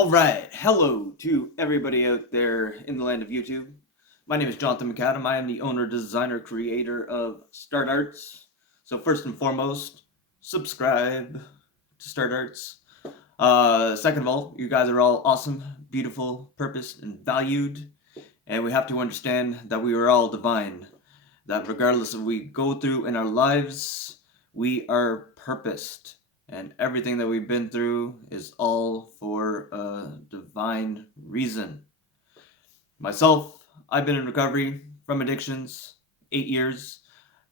Alright, hello to everybody out there in the land of YouTube. My name is Jonathan McAdam. I am the owner, designer, creator of StArt. So first and foremost, subscribe to StArt. Second of all, you guys are all awesome, beautiful, purposed, and valued. And we have to understand that we are all divine. That regardless of what we go through in our lives, we are purposed. And everything that we've been through is all for a divine reason. Myself, I've been in recovery from addictions 8 years.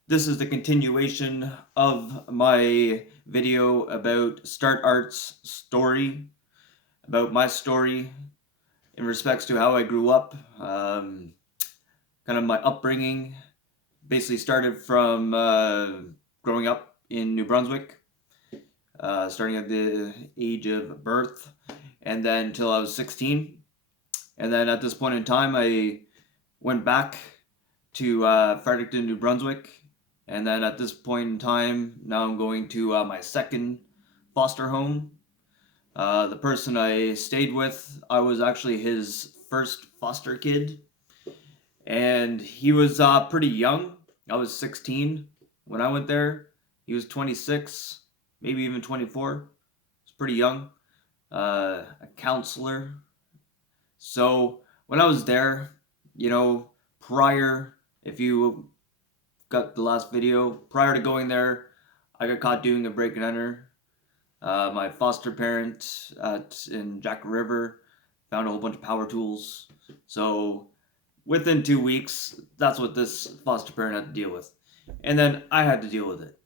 This is the continuation of my video about StArt's story, about my story in respects to how I grew up, kind of my upbringing. Basically started from growing up in New Brunswick, starting at the age of birth, and then until I was 16. And then at this point in time, I went back to Fredericton, New Brunswick. And then at this point in time, now I'm going to my second foster home. The person I stayed with, I was actually his first foster kid. And he was pretty young. I was 16 when I went there. He was 26, maybe even 24. He's pretty young. A counselor. So when I was there, prior, if you got the last video, prior to going there, I got caught doing a break and enter. My foster parent in Jack River found a whole bunch of power tools. So within 2 weeks, that's what this foster parent had to deal with. And then I had to deal with it,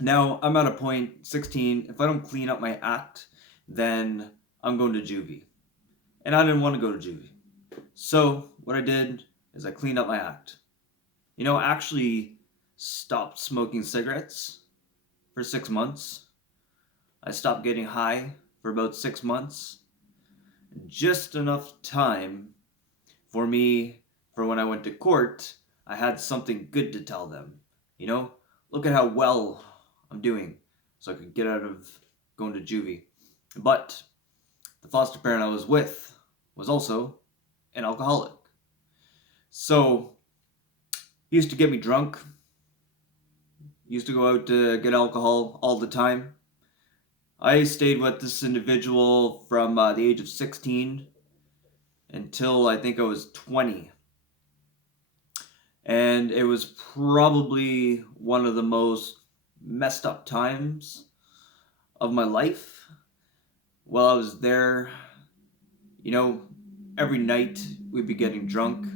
Now, I'm at a point, 16, if I don't clean up my act, then I'm going to juvie. And I didn't want to go to juvie. So what I did is I cleaned up my act. I actually stopped smoking cigarettes for 6 months. I stopped getting high for about 6 months. Just enough time for me, for when I went to court, I had something good to tell them. Look at how well I'm doing, so I could get out of going to juvie. But the foster parent I was with was also an alcoholic. So he used to get me drunk. He used to go out to get alcohol all the time. I stayed with this individual from the age of 16 until I think I was 20. And it was probably one of the most messed up times of my life. While I was there, every night we'd be getting drunk.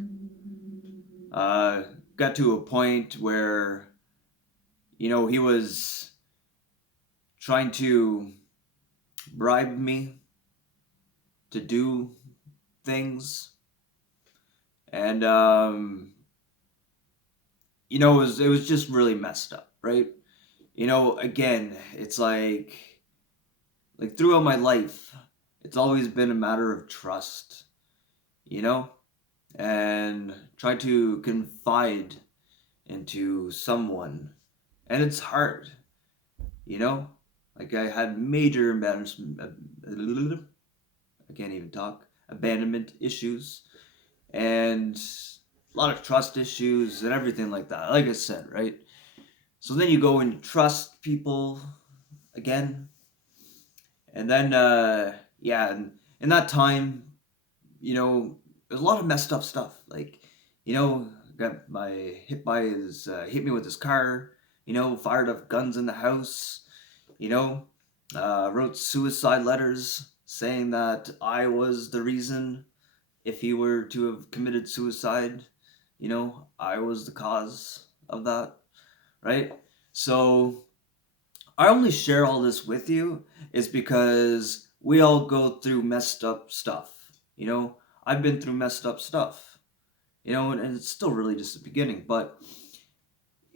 Got to a point where, he was trying to bribe me to do things. And, it was just really messed up, right? Again, it's like throughout my life, it's always been a matter of trust, and try to confide into someone. And it's hard, Like I had major I can't even talk, abandonment issues, and a lot of trust issues and everything like that. Like I said, right? So then you go and trust people again. And then, and in that time, there's a lot of messed up stuff. Like, got my hit me with his car, fired up guns in the house, wrote suicide letters saying that I was the reason if he were to have committed suicide, I was the cause of that, right? So I only share all this with you is because we all go through messed up stuff. I've been through messed up stuff, and it's still really just the beginning, but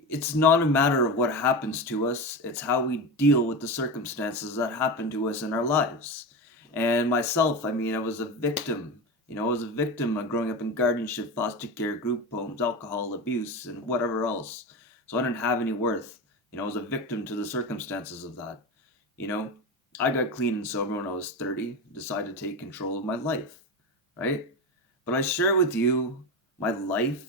it's not a matter of what happens to us. It's how we deal with the circumstances that happen to us in our lives. And myself, I was a victim. I was a victim of growing up in guardianship, foster care, group homes, alcohol abuse, and whatever else. So I didn't have any worth. I was a victim to the circumstances of that. I got clean and sober when I was 30, decided to take control of my life, right? But I share with you my life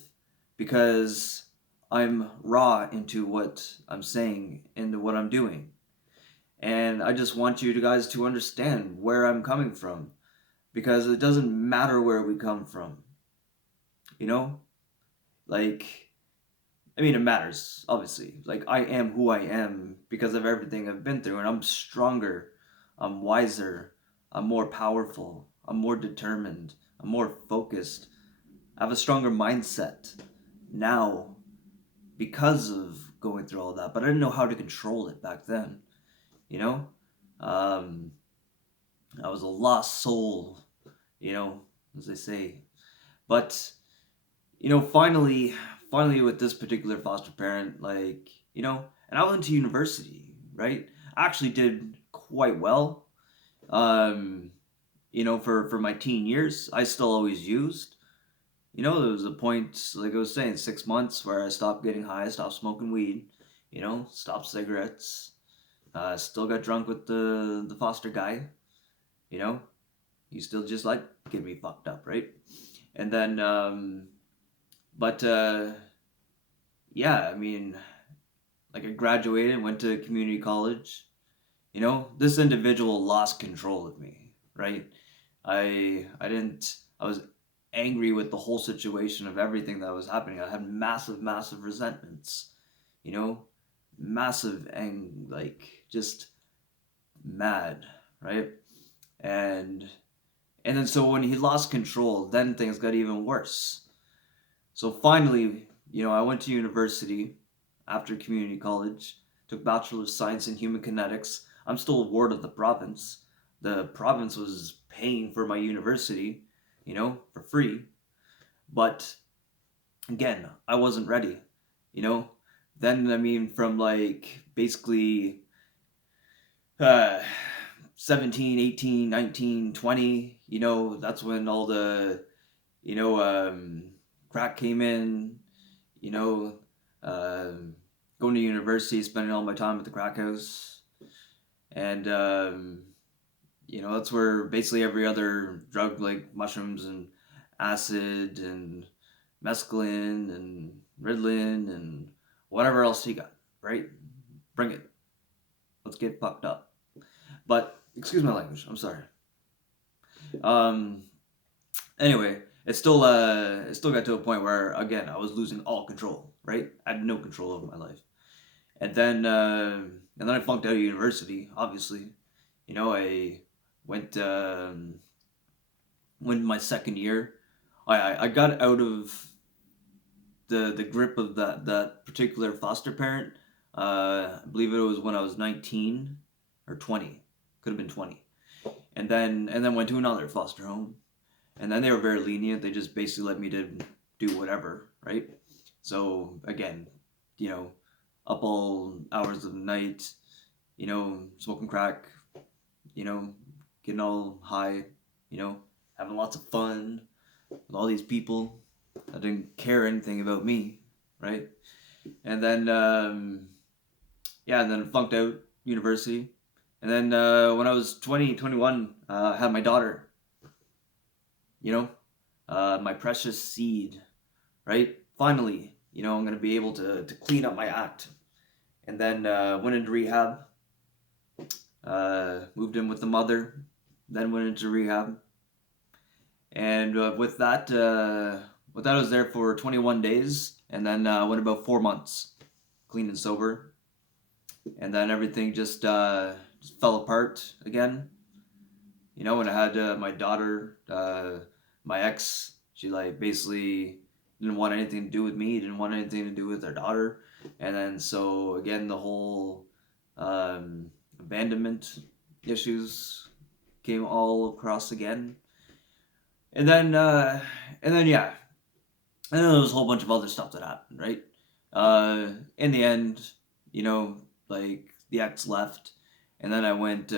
because I'm raw into what I'm saying and what I'm doing. And I just want you guys to understand where I'm coming from because it doesn't matter where we come from, you know? Like, I mean, it matters, obviously. Like, I am who I am because of everything I've been through, and I'm stronger, I'm wiser, I'm more powerful, I'm more determined, I'm more focused. I have a stronger mindset now because of going through all that, but I didn't know how to control it back then, you know? Um, I was a lost soul, as they say. But finally with this particular foster parent, and I went to university, right? I actually did quite well. Um, for my teen years, I still always used. There was a point, like I was saying, 6 months where I stopped getting high, stopped smoking weed, stopped cigarettes. Still got drunk with the foster guy, you know. He still just like getting me fucked up, right? And then, but yeah, I mean, like I graduated and went to community college. This individual lost control of me, right? I didn't I was angry with the whole situation of everything that was happening. I had massive resentments, you know, like just mad, right? And and then so when he lost control, then things got even worse. So finally, I went to university after community college, took Bachelor of Science in Human Kinetics. I'm still a ward of the province. The province was paying for my university, for free. But again, I wasn't ready, you know? Then, I mean, from like basically uh, 17, 18, 19, 20, that's when all the, crack came in, you know, uh, going to university, spending all my time at the crack house. And, that's where basically every other drug like mushrooms and acid and mescaline and Ritalin and whatever else you got, right? Bring it. Let's get fucked up. But, excuse my language, I'm sorry. Um, Anyway, it still got to a point where again I was losing all control. Right, I had no control over my life, and then I flunked out of university. Obviously, I went went my second year. I got out of the grip of that particular foster parent. I believe it was when I was 19 or 20. Could have been 20. And then went to another foster home, and then they were very lenient. They just basically let me to do whatever, right? So again, up all hours of the night, smoking crack, getting all high, having lots of fun with all these people that didn't care anything about me, right? And then and then flunked out university. And then when I was 20, 21, I had my daughter, my precious seed, right? Finally, I'm going to be able to clean up my act. And then went into rehab, moved in with the mother, then went into rehab. And with that, I was there for 21 days, and then went about 4 months, clean and sober. And then everything just fell apart again. When I had my daughter, my ex, she like basically didn't want anything to do with me, didn't want anything to do with their daughter. And then so again, the whole abandonment issues came all across again. And then yeah, and then there was a whole bunch of other stuff that happened, right? In the end, like the ex left, and then I went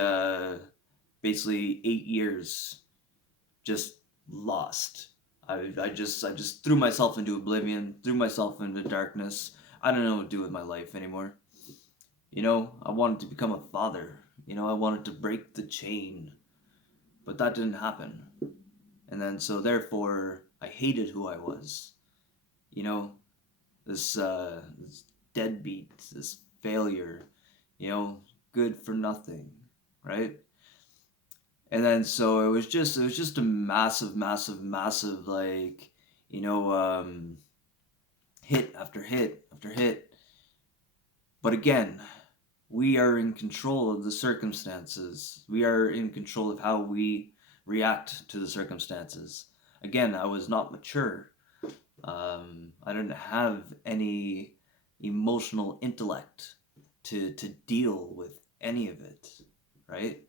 basically 8 years just lost. I just threw myself into oblivion, threw myself into darkness. I don't know what to do with my life anymore. I wanted to become a father. I wanted to break the chain, but that didn't happen. And then so therefore I hated who I was. You know, this deadbeat, this failure, good for nothing, right? And then so it was just a massive, massive, massive, like, you know, hit after hit after hit. But again, we are in control of the circumstances. We are in control of how we react to the circumstances. Again, I was not mature. I didn't have any emotional intellect to deal with any of it, right?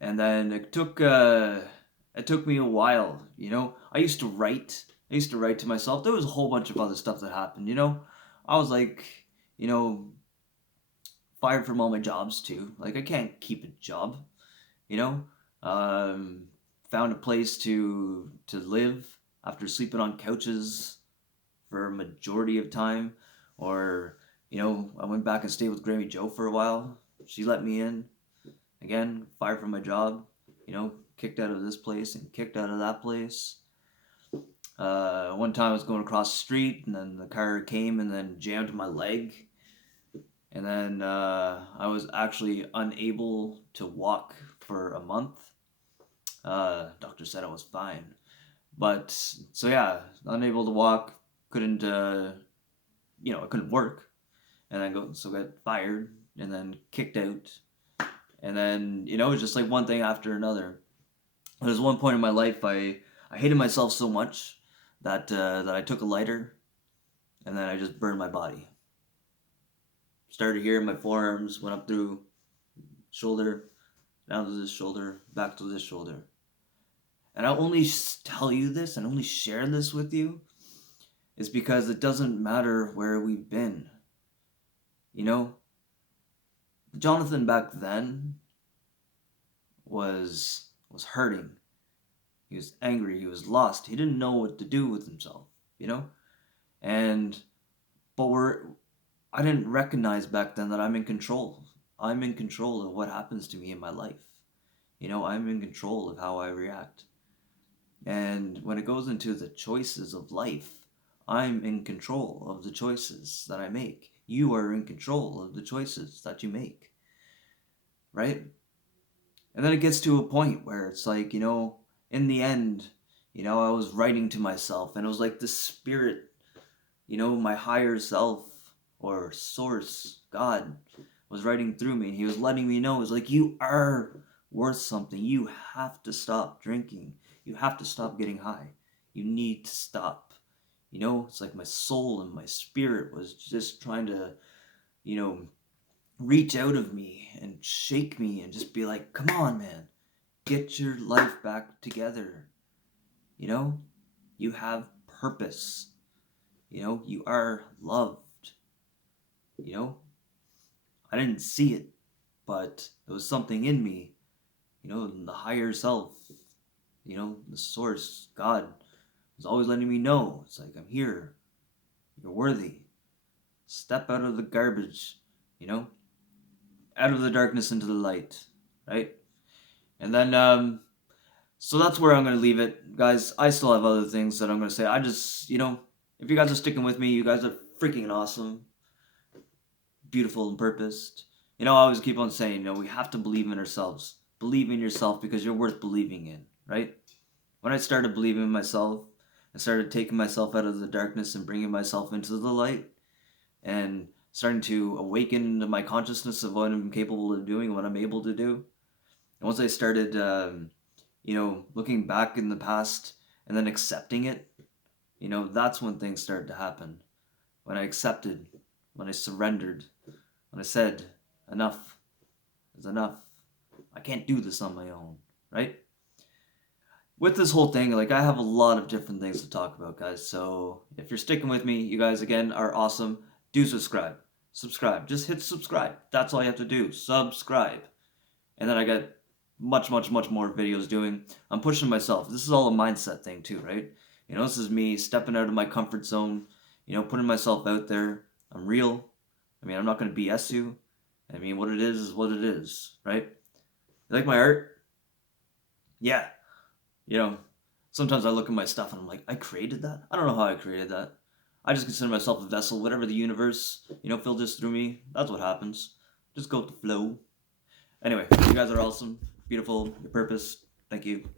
And then it took me a while. I used to write. I used to write to myself. There was a whole bunch of other stuff that happened. I was like, you know, fired from all my jobs too. Like I can't keep a job. You know, um, found a place to live after sleeping on couches for a majority of time, or I went back and stayed with Grammy Joe for a while. She let me in. Again, fired from my job. Kicked out of this place and kicked out of that place. One time I was going across the street and then the car came and then jammed my leg. And then I was actually unable to walk for a month. Doctor said I was fine. But, so yeah, unable to walk, couldn't, I couldn't work. And then got fired and then kicked out. And then, it was just like one thing after another. There was one point in my life I hated myself so much that I took a lighter and then I just burned my body. Started here in my forearms, went up through shoulder, down to this shoulder, back to this shoulder. And I only tell you this and only share this with you is because it doesn't matter where we've been. Jonathan back then was hurting. He was angry. He was lost. He didn't know what to do with himself. And but I didn't recognize back then that I'm in control. I'm in control of what happens to me in my life. I'm in control of how I react. And when it goes into the choices of life, I'm in control of the choices that I make. You are in control of the choices that you make. Right? And then it gets to a point where it's like, in the end, I was writing to myself and it was like the spirit, my higher self or source, God, was writing through me and he was letting me know, it was like, you are worth something. You have to stop drinking. You have to stop getting high. You need to stop. It's like my soul and my spirit was just trying to, reach out of me and shake me and just be like, come on, man, get your life back together. You have purpose. You are loved. I didn't see it, but there was something in me, the higher self, the source, God, was always letting me know. It's like, I'm here. You're worthy. Step out of the garbage, out of the darkness into the light, right? And then, so that's where I'm going to leave it. Guys, I still have other things that I'm going to say. I just, if you guys are sticking with me, you guys are freaking awesome. Beautiful and purposed. I always keep on saying, we have to believe in ourselves. Believe in yourself because you're worth believing in, right? When I started believing in myself, I started taking myself out of the darkness and bringing myself into the light and starting to awaken to my consciousness of what I'm capable of doing, what I'm able to do. And once I started, looking back in the past and then accepting it, that's when things started to happen. When I accepted, when I surrendered, when I said, enough is enough. I can't do this on my own, right? With this whole thing, like, I have a lot of different things to talk about, guys. So if you're sticking with me, you guys, again, are awesome. Do subscribe. Subscribe. Just hit subscribe. That's all you have to do. Subscribe. And then I got much, much, much more videos doing. I'm pushing myself. This is all a mindset thing too, right? This is me stepping out of my comfort zone, putting myself out there. I'm real. I'm not going to BS you. I mean, what it is what it is, right? You like my art? Yeah. You know, sometimes I look at my stuff and I'm like, I created that? I don't know how I created that. I just consider myself a vessel. Whatever the universe, filters through me, that's what happens. Just go with the flow. Anyway, you guys are awesome, beautiful, your purpose. Thank you.